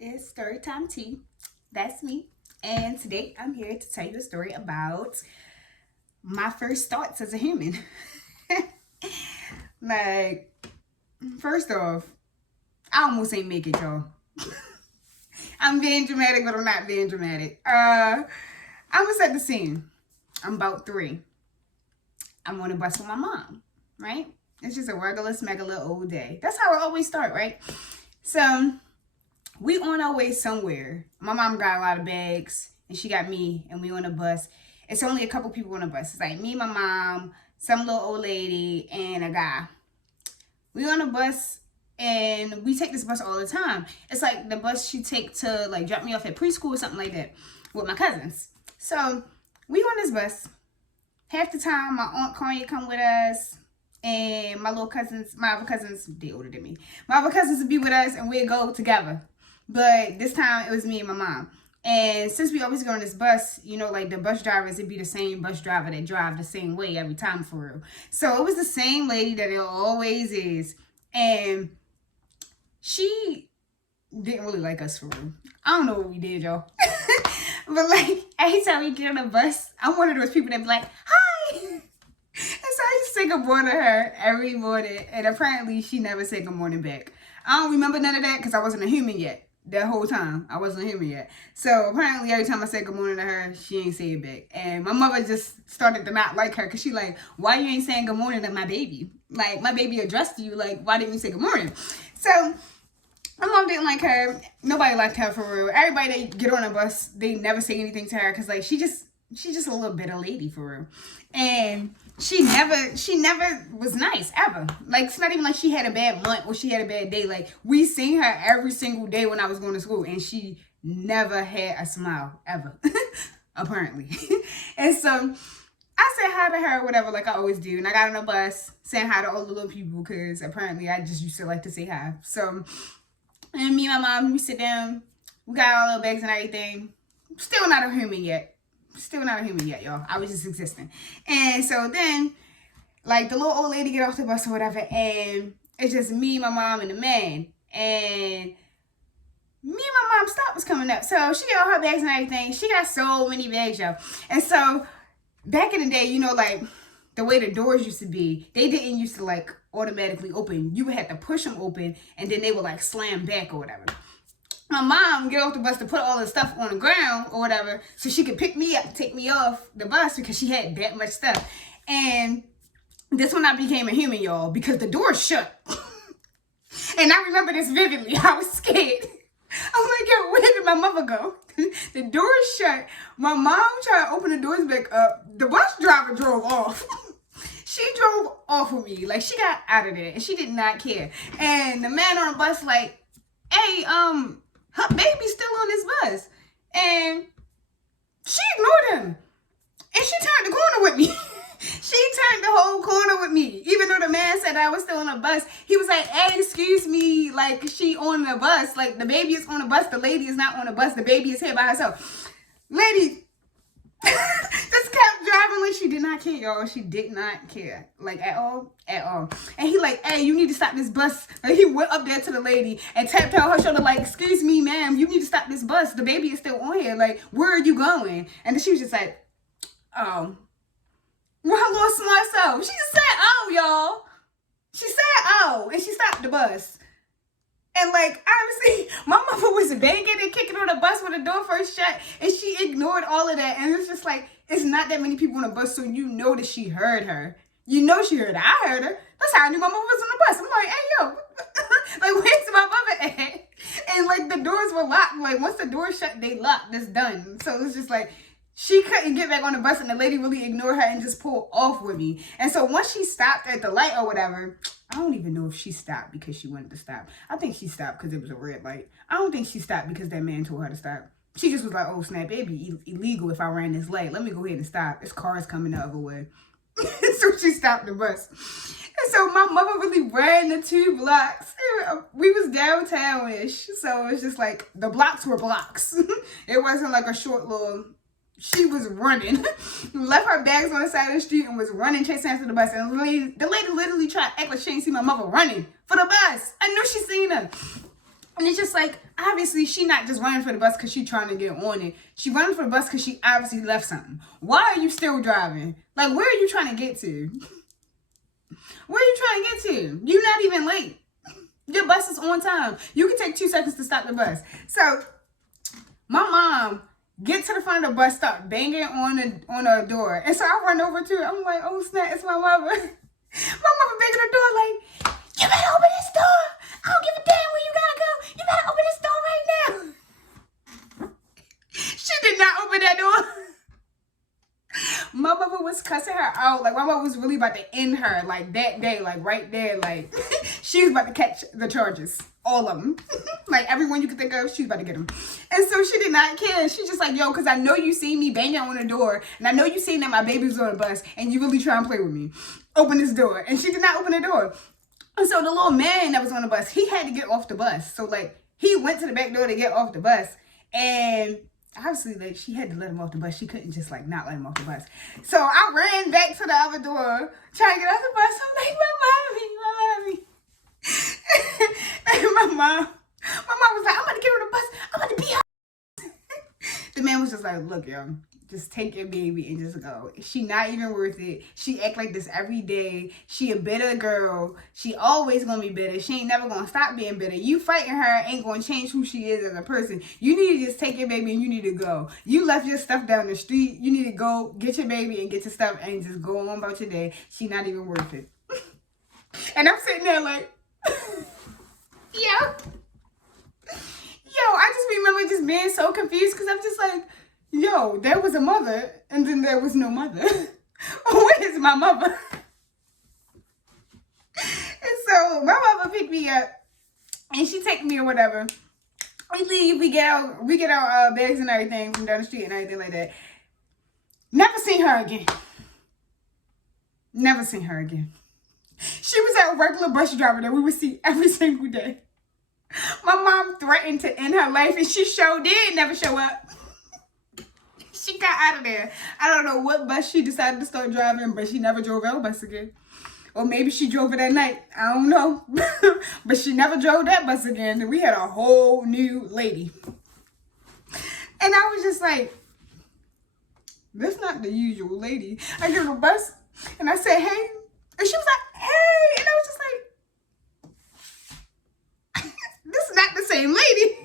It's Storytime Tea. That's me. And today I'm here to tell you a story about my first thoughts as a human. like, first off, I almost ain't make it, y'all. I'm being dramatic, but I'm not being dramatic. I'm gonna set the scene. I'm about 3. I'm on a bus with my mom, right? It's just a regular, smegular old day. That's how it always start, right? So we on our way somewhere. My mom got a lot of bags, and she got me, and we on a bus. It's only a couple people on the bus. It's like me, my mom, some little old lady, and a guy. We on a bus, and we take this bus all the time. It's like the bus she take to like drop me off at preschool or something like that with my cousins. So we on this bus. Half the time, my aunt Kanye come with us, and my little cousins, my other cousins, they older than me. My other cousins would be with us, and we'd go together. But this time it was me and my mom. And since we always go on this bus, like the bus drivers, it'd be the same bus driver that drive the same way every time for real. So it was the same lady that it always is. And she didn't really like us for real. I don't know what we did, y'all. But like every time we get on the bus, I'm one of those people that be like, hi. And so I used to say good morning to her every morning. And apparently she never said good morning back. I don't remember none of that because I wasn't a human yet. That whole time, I wasn't a human yet. So apparently every time I said good morning to her, she ain't say it back. And my mother just started to not like her because she like, why you ain't saying good morning to my baby? Like, my baby addressed you. Like, why didn't you say good morning? So my mom didn't like her. Nobody liked her for real. Everybody that get on a bus, they never say anything to her because like she's just a little bitter lady for real. And she never was nice ever. Like it's not even like she had a bad month or she had a bad day. Like we seen her every single day when I was going to school, and she never had a smile ever, apparently. And so I said hi to her, whatever, like I always do. And I got on a bus saying hi to all the little people because apparently I just used to like to say hi. So, and me and my mom, we sit down. We got our little bags and everything. Still not a human yet. Still not a human yet, y'all. I was just existing. And so then, like, the little old lady get off the bus or whatever, and it's just me, my mom, and the man. And me and my mom stop was coming up. So she got all her bags and everything. She got so many bags, y'all. And so back in the day, like, the way the doors used to be, they didn't used to, like, automatically open. You would have to push them open, and then they would, like, slam back or whatever. My mom get off the bus to put all the stuff on the ground or whatever so she could pick me up, take me off the bus because she had that much stuff. And this when I became a human, y'all, because the door shut. And I remember this vividly. I was scared. I'm like, yo, where did my mother go? The door shut. My mom tried to open the doors back up. The bus driver drove off. She drove off with me. Like, she got out of there and she did not care. And the man on the bus like, hey, her baby's still on this bus. And she ignored him. And she turned the corner with me. She turned the whole corner with me. Even though the man said I was still on the bus, he was like, hey, excuse me, like, she on the bus. Like, the baby is on the bus. The lady is not on the bus. The baby is here by herself. Lady just kept driving like she did not care, y'all. She did not care. Like, at all. And he like, hey, you need to stop this bus. Like, he went up there to the lady and tapped her on her shoulder like, excuse me, ma'am, you need to stop this bus. The baby is still on here. Like, where are you going? And then she was just like, oh. Well, her little smart self. She just said, oh, y'all. She said, oh. And she stopped the bus. And like, honestly, my mother was banging and kicking on the bus when the door first shut. And she ignored all of that. And it's just like, it's not that many people on the bus, so you know that she heard her. You know she heard her. I heard her. That's how I knew my mother was on the bus. I'm like, hey, yo. Like, where's my mother at? And like, the doors were locked. Like, once the door shut, they locked. It's done. So it's just like, she couldn't get back on the bus, and the lady really ignored her and just pulled off with me. And so once she stopped at the light or whatever, I don't even know if she stopped because she wanted to stop. I think she stopped because it was a red light. I don't think she stopped because that man told her to stop. She just was like, oh, snap, it'd be illegal if I ran this light. Let me go ahead and stop. This car's coming the other way. So she stopped the bus. And so my mother really ran the 2 blocks. We was downtown-ish. So it's just like the blocks were blocks. It wasn't like a short little... She was running, left her bags on the side of the street and was running, chasing after the bus. And the lady literally tried to act like she ain't see my mother running for the bus. I knew she seen her. And it's just like, obviously, she not just running for the bus because she trying to get on it. She running for the bus because she obviously left something. Why are you still driving? Like, where are you trying to get to? Where are you trying to get to? You're not even late. Your bus is on time. You can take 2 seconds to stop the bus. So, my mom get to the front of the bus, start banging on the door. And so I run over to her. I'm like, oh snap, it's my mother. My mother banging the door like, you better open this door. I don't give a damn where you gotta go. You better open this door right now. She did not open that door. My mother was cussing her out. Like, my mother was really about to end her, like, that day, like, right there. Like, she was about to catch the charges. All of them. Like, everyone you could think of, she was about to get them. And so she did not care. She just like, yo, because I know you seen me banging on the door. And I know you seen that my baby was on the bus. And you really try and play with me. Open this door. And she did not open the door. And so the little man that was on the bus, he had to get off the bus. So, like, he went to the back door to get off the bus. And obviously, like, she had to let him off the bus. She couldn't just, like, not let him off the bus. So I ran back to the other door, trying to get off the bus. I'm like, my mommy. And my mom was like, I'm about to get on the bus. I'm about to be her. The man was just like, look, yo, just take your baby and just go. She not even worth it. She act like this every day. She a bitter girl. She always gonna be bitter. She ain't never gonna stop being bitter. You fighting her ain't gonna change who she is as a person. You need to just take your baby and you need to go. You left your stuff down the street. You need to go get your baby and get your stuff and just go on about your day. She not even worth it. And I'm sitting there like, yo, I just remember just being so confused because I'm just like, yo, there was a mother and then there was no mother. Where is my mother? And so my mother picked me up and she take me or whatever. We leave, we get our bags and everything from down the street and everything like that. Never seen her again. Never seen her again. She was a regular bus driver that we would see every single day. My mom threatened to end her life and she sure did never show up. She got out of there. I don't know what bus she decided to start driving, but she never drove our bus again. Or maybe she drove it at night. I don't know. But she never drove that bus again. And we had a whole new lady. And I was just like, that's not the usual lady. I get on the bus and I said, hey. And she was like, hey. And I was just like, this is not the same lady.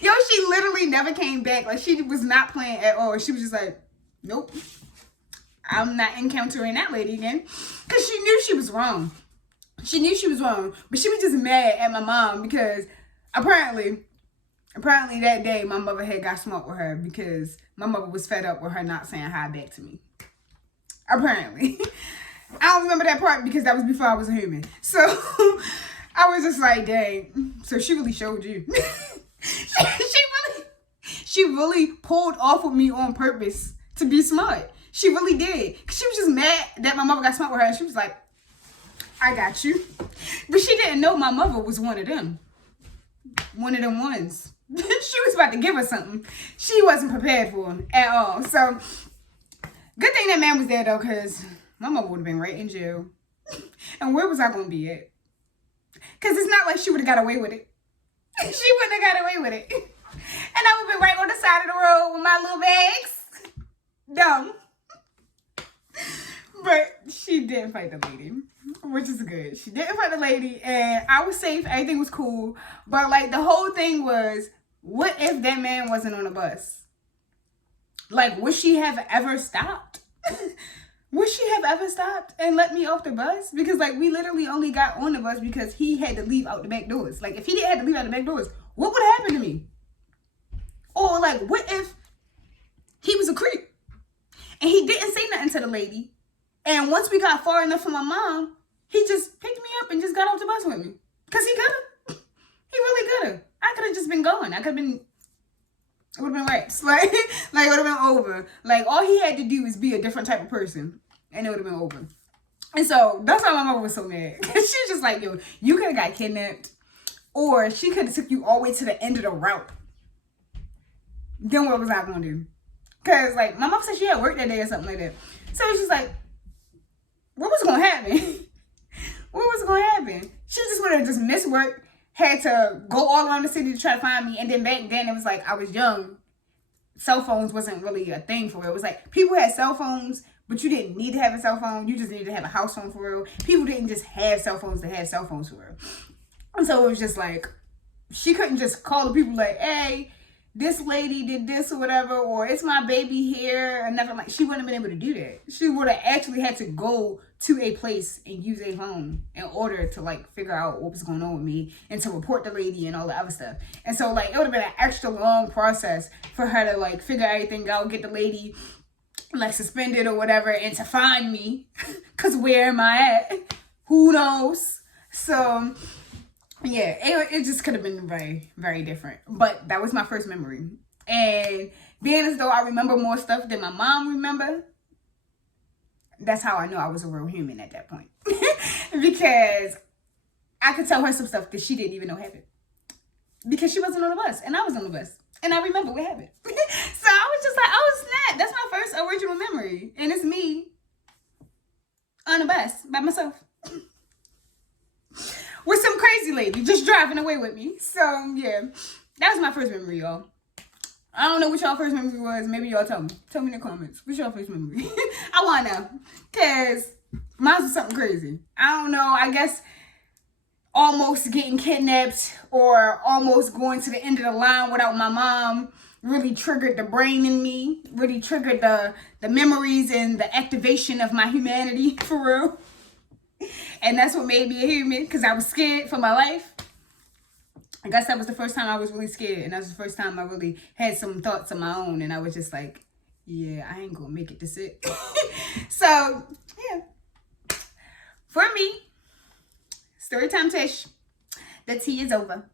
Yo, she literally never came back. Like, she was not playing at all. She was just like, nope. I'm not encountering that lady again. Because she knew she was wrong. She knew she was wrong. But she was just mad at my mom because apparently that day my mother had got smart with her because my mother was fed up with her not saying hi back to me. Apparently. I don't remember that part because that was before I was a human. So I was just like, dang. So she really showed you. She really pulled off with me on purpose to be smart. She really did. She was just mad that my mother got smart with her. And she was like, I got you. But she didn't know my mother was one of them. One of them ones. She was about to give her something. She wasn't prepared for him at all. So, good thing that man was there though, because my mother would have been right in jail. And where was I going to be at? Because it's not like she would have got away with it. She wouldn't have got away with it. And I would have been right on the side of the road with my little bags. Dumb. But she didn't fight the lady, which is good. She didn't fight the lady, and I was safe. Everything was cool. But, like, the whole thing was, what if that man wasn't on the bus? Like, would she have ever stopped? Would she have ever stopped and let me off the bus? Because, like, we literally only got on the bus because he had to leave out the back doors. Like, if he didn't have to leave out the back doors, what would happen to me? Or, like, what if he was a creep and he didn't say nothing to the lady? And once we got far enough from my mom, he just picked me up and just got off the bus with me. Because he could have. He really could have. I could have just been going. I could have been... It would have been Rex. Like, it would have been over. Like, all he had to do is be a different type of person. And it would have been over. And so, that's why my mom was so mad. Because she was just like, yo, you could have got kidnapped. Or she could have took you all the way to the end of the route. Then what was I going to do? Because, like, my mom said she had work that day or something like that. So, it's just like, what was going to happen? What was going to happen? She just would have just missed work had to go all around the city to try to find me. And then back then, it was like, I was young. Cell phones wasn't really a thing for real. It was like, people had cell phones, but you didn't need to have a cell phone. You just needed to have a house phone for real. People didn't just have cell phones to have cell phones for real. And so it was just like, she couldn't just call the people like, hey, this lady did this or whatever, or it's my baby here, or nothing like. She wouldn't have been able to do that. She would have actually had to go to a place and use a phone in order to like figure out what was going on with me and to report the lady and all the other stuff. And so like, it would have been an extra long process for her to like figure everything out, get the lady like suspended or whatever, and to find me. Cause where am I at? Who knows? So yeah, it just could have been very, very different. But that was my first memory. And being as though I remember more stuff than my mom remember, that's how I know I was a real human at that point. Because I could tell her some stuff that she didn't even know happened. Because she wasn't on the bus, and I was on the bus. And I remember what happened. So I was just like, oh snap, that's my first original memory. And it's me on the bus by myself. With some crazy lady just driving away with me. So, yeah. That was my first memory, y'all. I don't know what y'all first memory was. Maybe y'all tell me. Tell me in the comments. What's y'all first memory? I want to know. Because mine was something crazy. I don't know. I guess almost getting kidnapped or almost going to the end of the line without my mom really triggered the brain in me. Really triggered the memories and the activation of my humanity, for real. And that's what made me a human, because I was scared for my life. I guess that was the first time I was really scared. And that was the first time I really had some thoughts of my own. And I was just like, yeah, I ain't gonna make it to it. So, yeah. For me, story time Tish. The tea is over.